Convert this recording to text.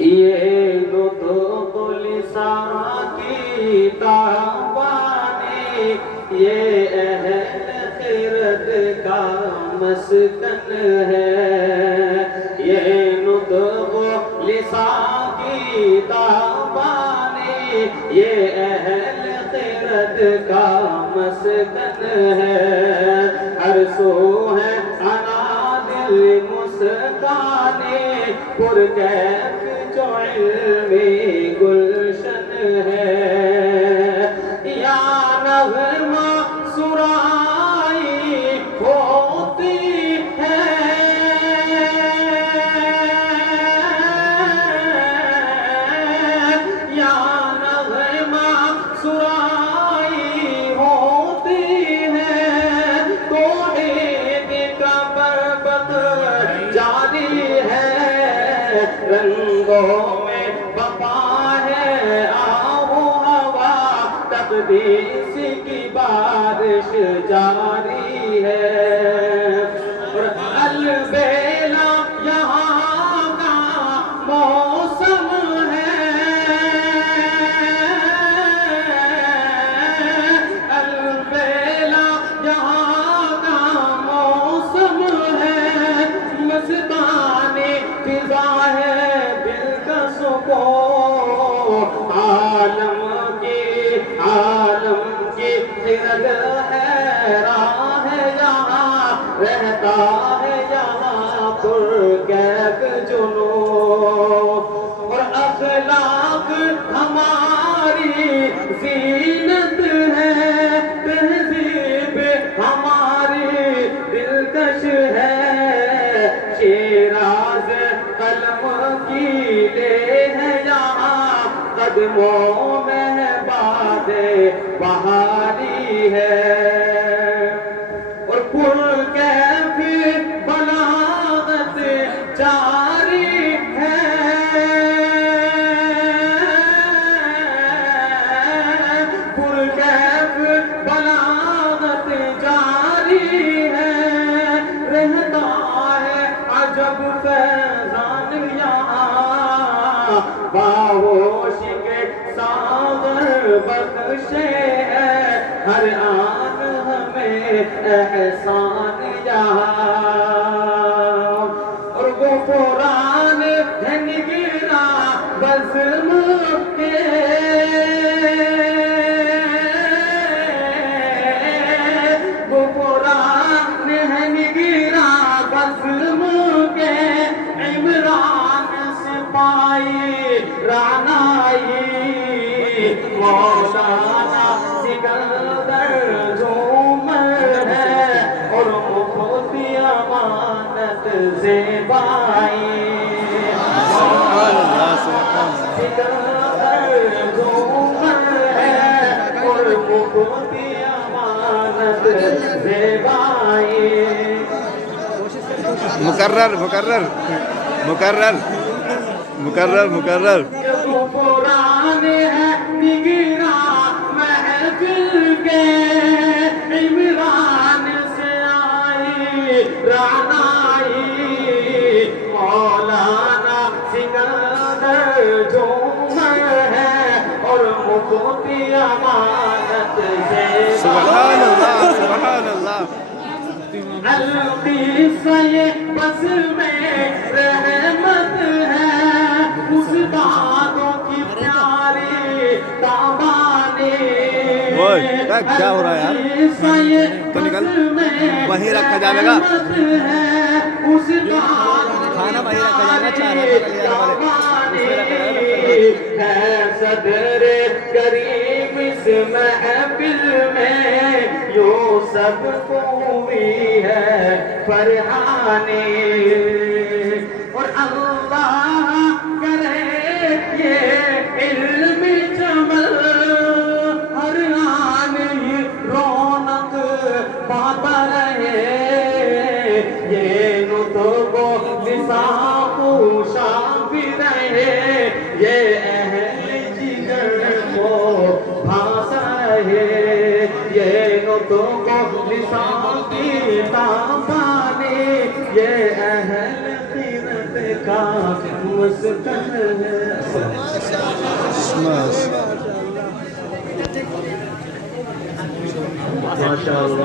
یہ لطف لسان کی تابانے یہ اہل خیرت کا مسکن ہے یہ لطف لسان کی تابانے یہ اہل خیرت کا مسکن ہے ہر سو ہے انا دل مسکانے پر کیف جو علمی گلشن ہے یا نغمہ سرائی ہوتی ہے یا نغمہ سرائی ہوتی ہے توحید کا بربط جاری ہے رنگوں میں بپا ہے آب و ہوا تقدیس کی بارش جاری ہے اور البیلا یہاں کا موسم ہے البیلا یہاں کا موسم ہے مستانی فضا ہے عالم کی خیرت ہے راہ ہے یہاں رہتا ہے یہاں پر کیف جنون اور اخلاق ہماری زینت ہے تہذیب ہماری دلکش ہے شیراز قلم کی لے ہے یہاں قدموں میں باد بہاری ہے اور پر کیف بلاغت جاری ہے پر کیف بلاغت جاری ہے رہتا ہے عجب فیضان یہاں باہوش کے ساغر بخشے ہے ہر آن ہمیں احسان یہاں اور غفران ہے نگراں بزم کے غفران ہے نگراں بزم کے عمران سپاہی رعنائی مولانا سکندر جھومر ہے اور مفتی امانت زیبائی مولانا سکندر جھومر ہے اور مفتی امانت زیبائی مکرر مکرر مکرر مکرر مکرر قرآن ہے نگراں محفل کے عمران سے آئی رعنائی مولانا سکندر جھومر ہے اور مفتی امانت سے سبحان اللہ سبحان اللہ القصہ یہ بس میں رحمت ہے استادوں کی پیاری تابانے کیا ہو رہا ہے یار تو نکل وہیں رکھا جائے گا کھانا وہیں رکھا جائے گا صدر کریم اس محفل میں یوں سب کو ہوئی ہے فرحانی اور اللہ کرے یہ علم جمل ہر آن رونق پاتا رہے یہ نطق و لسان پوشا بھی رہے یہ اہل جگر کو بھاسا رہے یہ نطق و لسان کی تابانے یہ اہل خیرت کا مسکن ہے Smash. ماشاء اللہ